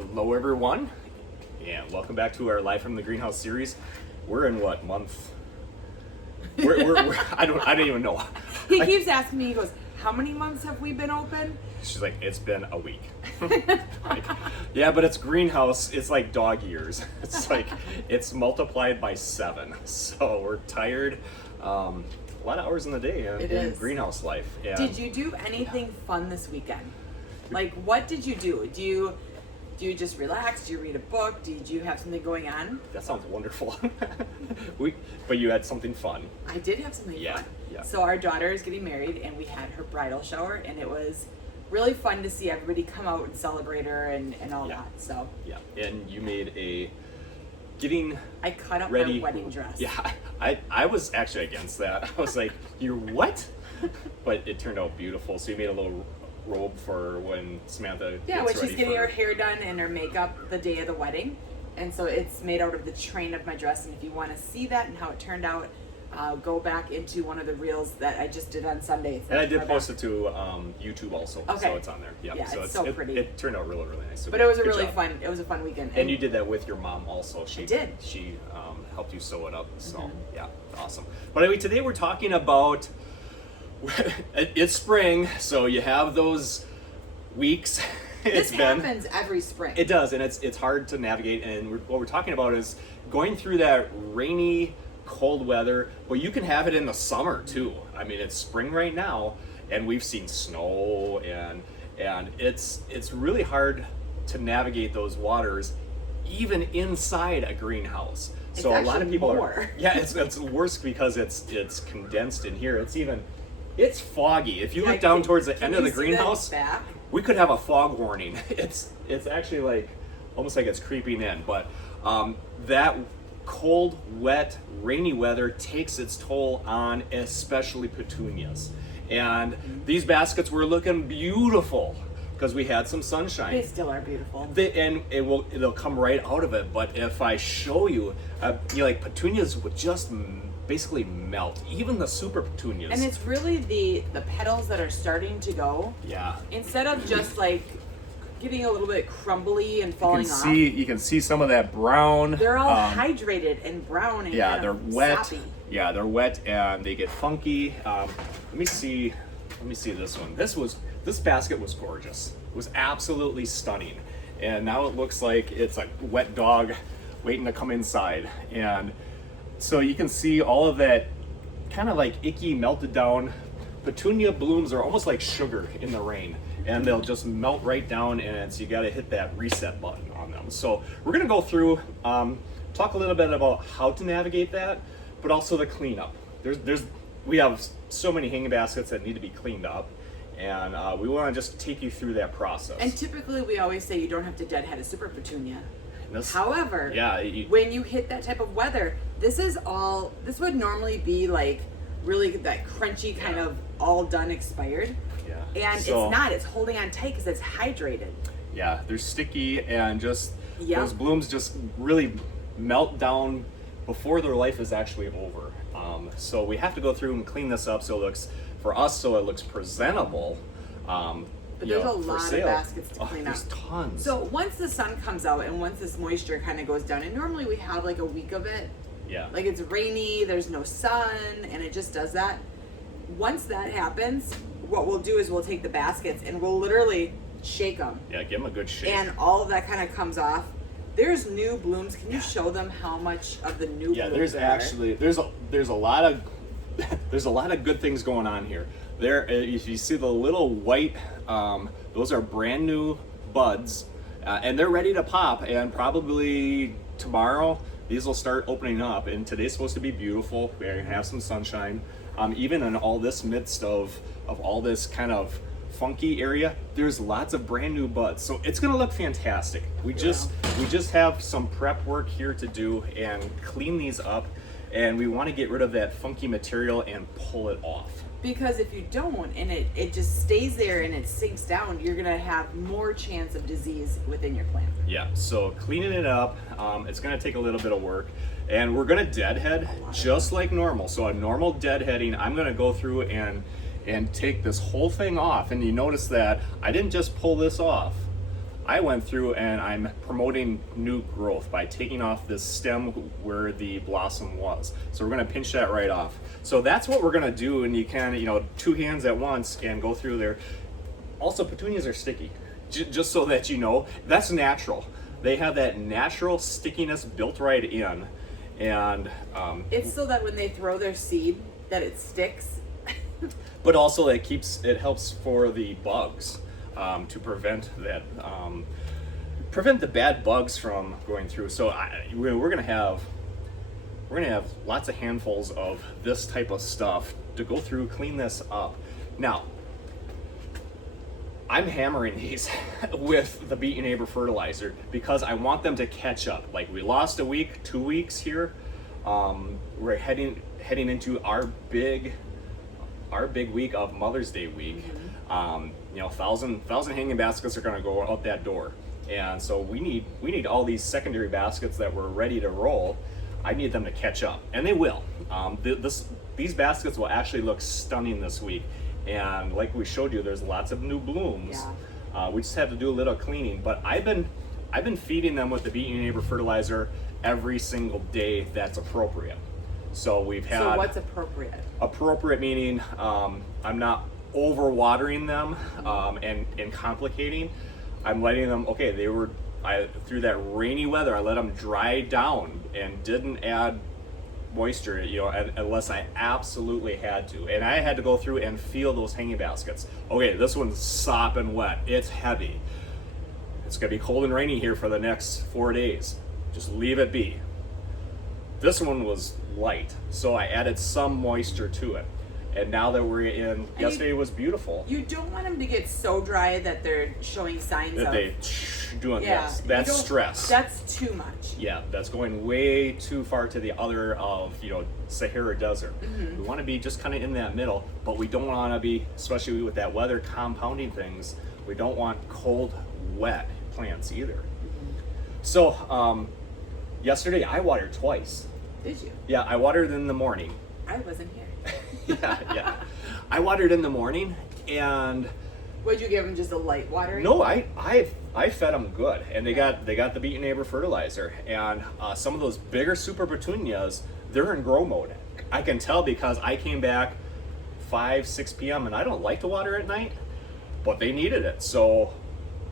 Hello everyone, and welcome back to our Live from the Greenhouse series. We're in what month? I don't even know. He keeps asking me, he goes, how many months have we been open? She's like, it's been a week. Like, yeah, but it's greenhouse, it's like dog years. It's like, it's multiplied by 7. So we're tired. A lot of hours in the day in greenhouse life. Yeah. Did you do anything fun this weekend? Like, what did you do? Do you just relax? Do you read a book? Did you have something going on? That sounds wonderful. But you had something fun. I did have something fun. Yeah. So our daughter is getting married, and we had her bridal shower, and it was really fun to see everybody come out and celebrate her and all that. So yeah, and you made I cut up ready her wedding dress. Yeah, I was actually against that. I was like, you're what? But it turned out beautiful. So you made a little robe for when Samantha when gets she's ready getting for her hair done and her makeup the day of the wedding. And so it's made out of the train of my dress. And if you want to see that and how it turned out, go back into one of the reels that I just did on Sunday. And I did post it to YouTube also, okay. So it's on there. Yeah, so it's so pretty. It turned out really, really nice. So but it was good a fun weekend. And you did that with your mom also. I did. She helped you sew it up. So yeah, awesome. But anyway, today we're talking about it's spring, so you have those weeks. This happens every spring. It does, and it's hard to navigate. And what we're talking about is going through that rainy, cold weather, but you can have it in the summer too. I mean, it's spring right now, and we've seen snow, and it's really hard to navigate those waters, even inside a greenhouse. So a lot of people are. Yeah, it's worse because it's condensed in here. It's foggy. If you look down towards the end of the greenhouse, we could have a fog warning. It's actually like almost like it's creeping in. But that cold, wet, rainy weather takes its toll on especially petunias. And these baskets were looking beautiful because we had some sunshine. They still are beautiful. It'll come right out of it. But if I show you, like petunias would just basically melt, even the super petunias. And it's really the petals that are starting to go. Yeah. Instead of just like getting a little bit crumbly and falling off. You can see some of that brown. They're all hydrated and brown and they're wet. soppy. Yeah, they're wet and they get funky. Let me see this one. This basket was gorgeous. It was absolutely stunning. And now it looks like it's a wet dog waiting to come inside. And so you can see all of that kind of like icky melted down. Petunia blooms are almost like sugar in the rain, and they'll just melt right down, and so you got to hit that reset button on them. So we're going to go through, talk a little bit about how to navigate that, but also the cleanup. We have so many hanging baskets that need to be cleaned up, and we want to just take you through that process. And typically we always say you don't have to deadhead a super petunia. However, when you hit that type of weather, this would normally be like really that crunchy kind of all done expired. Yeah. And it's not, it's holding on tight because it's hydrated. Yeah, they're sticky and just those blooms just really melt down before their life is actually over. So we have to go through and clean this up so it looks presentable. But there's a lot of baskets to clean up. There's tons. So once the sun comes out and once this moisture kind of goes down, and normally we have like a week of it. Yeah. Like it's rainy, there's no sun, and it just does that. Once that happens, what we'll do is we'll take the baskets and we'll literally shake them. Yeah, give them a good shake. And all of that kind of comes off. There's new blooms. Can you show them how much of the new blooms there's actually there's a lot of good things going on here. There, if you see the little white, those are brand new buds, and they're ready to pop. And probably tomorrow, these will start opening up. And today's supposed to be beautiful. We're gonna have some sunshine. Even in all this midst of all this kind of funky area, there's lots of brand new buds. So it's gonna look fantastic. We just have some prep work here to do and clean these up. And we want to get rid of that funky material and pull it off. Because if you don't, and it just stays there and it sinks down, you're gonna have more chance of disease within your plant. Yeah, so cleaning it up, it's gonna take a little bit of work. And we're gonna deadhead just like normal. So a normal deadheading, I'm gonna go through and take this whole thing off. And you notice that I didn't just pull this off. I went through and I'm promoting new growth by taking off this stem where the blossom was. So we're going to pinch that right off. So that's what we're going to do, and you can, 2 hands at once and go through there. Also, petunias are sticky, just so that you know. That's natural. They have that natural stickiness built right in, and it's so that when they throw their seed, that it sticks. But also it helps for the bugs, to prevent that, prevent the bad bugs from going through. So we're gonna have lots of handfuls of this type of stuff to go through, clean this up. Now, I'm hammering these with the Beat Your Neighbor fertilizer because I want them to catch up. Like, we lost a week, 2 weeks here. We're heading into our big week of Mother's Day week. 1,000 hanging baskets are going to go out that door, and so we need all these secondary baskets that were ready to roll. I need them to catch up, and they will. These baskets will actually look stunning this week. And like we showed you, there's lots of new blooms. Yeah. We just have to do a little cleaning. But I've been feeding them with the Beat Your Neighbor fertilizer every single day that's appropriate. So we've had. So what's appropriate? Appropriate meaning I'm not overwatering them and complicating. I'm letting them. Okay, through that rainy weather, I let them dry down and didn't add moisture, unless I absolutely had to. And I had to go through and feel those hanging baskets. Okay, this one's sopping wet. It's heavy. It's gonna be cold and rainy here for the next 4 days. Just leave it be. This one was light, so I added some moisture to it. And now that we're in, yesterday was beautiful. You don't want them to get so dry that they're showing signs that of they doing this. That's stress. That's too much. Yeah, that's going way too far to the other of, Sahara Desert. We want to be just kind of in that middle, but we don't want to be, especially with that weather compounding things, we don't want cold, wet plants either. So, yesterday I watered twice. Did you? Yeah, I watered in the morning. I wasn't here. yeah. I watered in the morning, and would you give them just a light watering? No, I fed them good, and they got the Beat Your Neighbor fertilizer, and some of those bigger super petunias, they're in grow mode. I can tell because I came back 5-6 p.m. and I don't like to water at night, but they needed it. So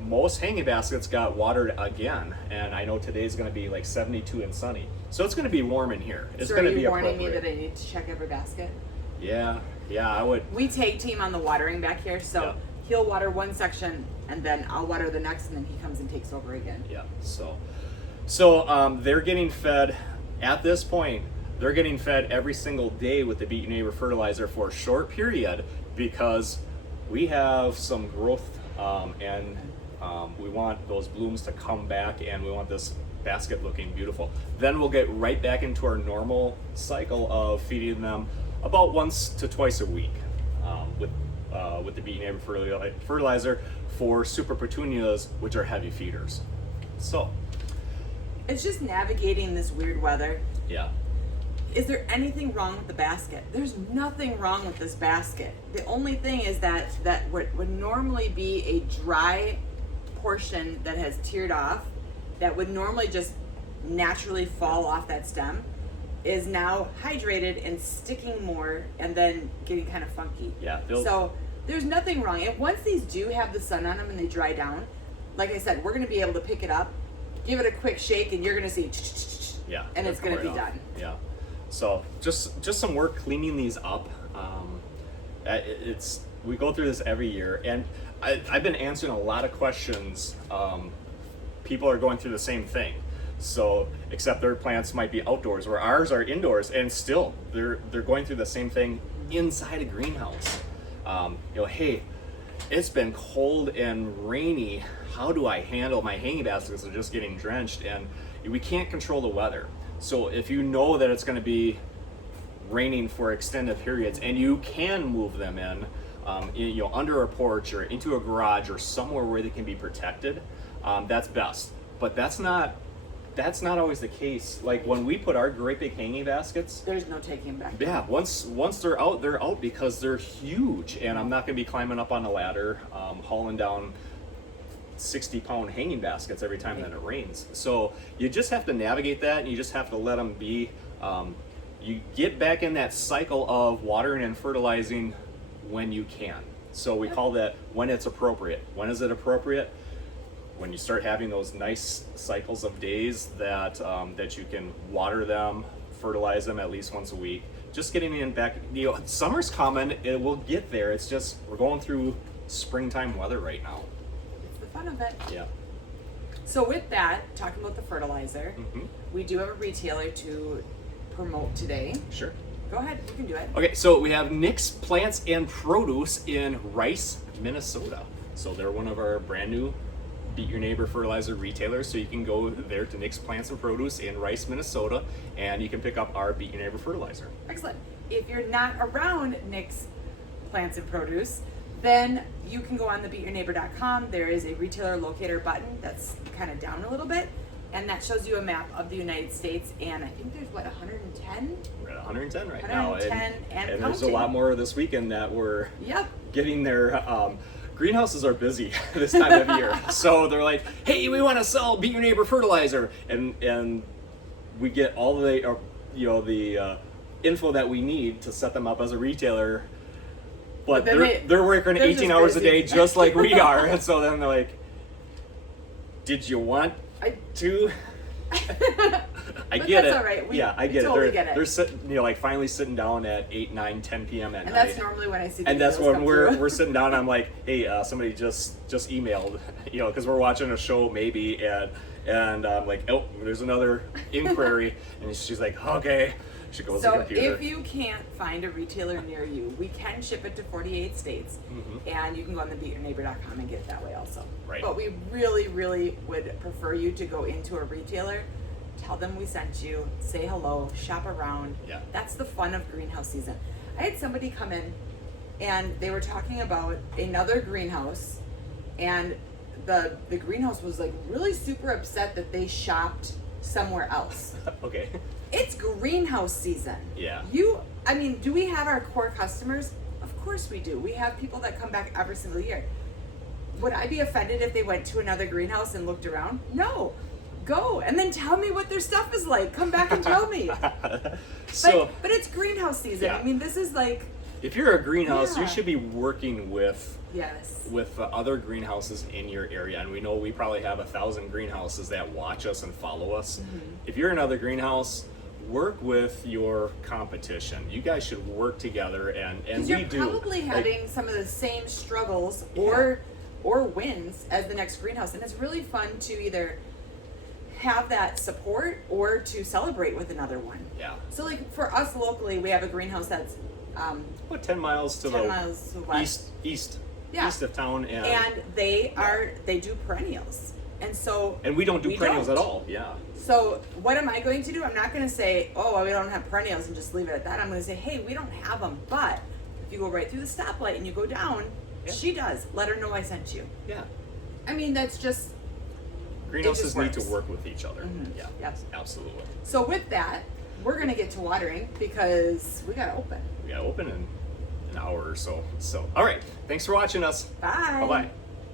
most hanging baskets got watered again, and I know today's going to be like 72 and sunny. So it's going to be warm in here. It's going to be appropriate. Are you warning me that I need to check every basket? Yeah, I would. We take team on the watering back here, so he'll water one section, and then I'll water the next, and then he comes and takes over again. Yeah, so they're getting fed, at this point, they're getting fed every single day with the Beat Your Neighbor fertilizer for a short period because we have some growth, and we want those blooms to come back, and we want this basket looking beautiful. Then we'll get right back into our normal cycle of feeding them about once to twice a week with the Beat Your Neighbor fertilizer for super petunias, which are heavy feeders. So it's just navigating this weird weather. Yeah. Is there anything wrong with the basket? There's nothing wrong with this basket. The only thing is that what would normally be a dry portion that has teared off, that would normally just naturally fall off that stem, is now hydrated and sticking more and then getting kind of funky. Yeah. So there's nothing wrong. And once these do have the sun on them and they dry down, like I said, we're going to be able to pick it up, give it a quick shake, and you're going to see, and it's going to be done. Yeah. So just some work cleaning these up. We go through this every year, and I've been answering a lot of questions. People are going through the same thing. So, except their plants might be outdoors, where ours are indoors, and still they're going through the same thing inside a greenhouse. Hey, it's been cold and rainy. How do I handle my hanging baskets that are just getting drenched? And we can't control the weather. So if you know that it's going to be raining for extended periods, and you can move them in, under a porch or into a garage or somewhere where they can be protected, that's best. But that's not always the case. Like when we put our great big hanging baskets, there's no taking back. Yeah, once they're out because they're huge, and I'm not going to be climbing up on a ladder, hauling down 60-pound hanging baskets every time that it rains. So you just have to navigate that, and you just have to let them be. You get back in that cycle of watering and fertilizing when you can. So we call that when it's appropriate. When is it appropriate? When you start having those nice cycles of days that that you can water them, fertilize them at least once a week. Just getting in back. Summer's coming. It will get there. It's just we're going through springtime weather right now. It's the fun of it. Yeah. So with that, talking about the fertilizer, we do have a retailer to promote today. Sure. Go ahead, you can do it. Okay, so we have Nick's Plants and Produce in Rice, Minnesota. So they're one of our brand new Beat Your Neighbor fertilizer retailers. So you can go there to Nick's Plants and Produce in Rice, Minnesota, and you can pick up our Beat Your Neighbor fertilizer. Excellent. If you're not around Nick's Plants and Produce, then you can go on the beatyourneighbor.com. There is a retailer locator button that's kind of down a little bit, and that shows you a map of the United States. And I think there's 110? We're at 110 right 110 now. And there's a lot more this weekend that we're getting their greenhouses are busy this time of year. So they're like, hey, we want to sell Beat Your Neighbor fertilizer. And we get all the info that we need to set them up as a retailer. But they're working 18 hours a day just like we are. And so then they're like, did you want to? I get it. All right. I get totally it. Get it. They're sitting, finally sitting down at 8, 9, 10 p.m. at night. And that's normally when I see the And that's when we're we're sitting down and I'm like, hey, somebody just emailed, because we're watching a show maybe, and I'm like, oh, there's another inquiry. And she's like, okay. She goes to the computer. So if you can't find a retailer near you, we can ship it to 48 states, and you can go on the beatyourneighbor.com and get it that way also. Right. But we really, really would prefer you to go into a retailer, tell them we sent you, say hello, shop around. Yeah. That's the fun of greenhouse season. I had somebody come in, and they were talking about another greenhouse, and the greenhouse was like really super upset that they shopped somewhere else. Okay. It's greenhouse season. Yeah. Do we have our core customers? Of course we do. We have people that come back every single year. Would I be offended if they went to another greenhouse and looked around? No. Go and then tell me what their stuff is like. Come back and tell me. But it's greenhouse season. Yeah. This is like, if you're a greenhouse, you should be working with other greenhouses in your area. And we know we probably have 1,000 greenhouses that watch us and follow us. If you're another greenhouse, work with your competition. You guys should work together, and we do. You're probably having some of the same struggles or wins as the next greenhouse, and it's really fun to either have that support or to celebrate with another one. Yeah. So like for us locally, we have a greenhouse that's about 10 miles to the west. east of town, and they do perennials. And we don't do perennials at all. Yeah. So what am I going to do? I'm not going to say, oh, we don't have perennials and just leave it at that. I'm going to say, hey, we don't have them, but if you go right through the stoplight and you go down, she does. Let her know I sent you. Yeah. That's just... Greenhouses need to work with each other. Yeah. Yes. Absolutely. So with that, we're going to get to watering because we got to open. We got to open in an hour or so. So, all right. Thanks for watching us. Bye. Bye-bye.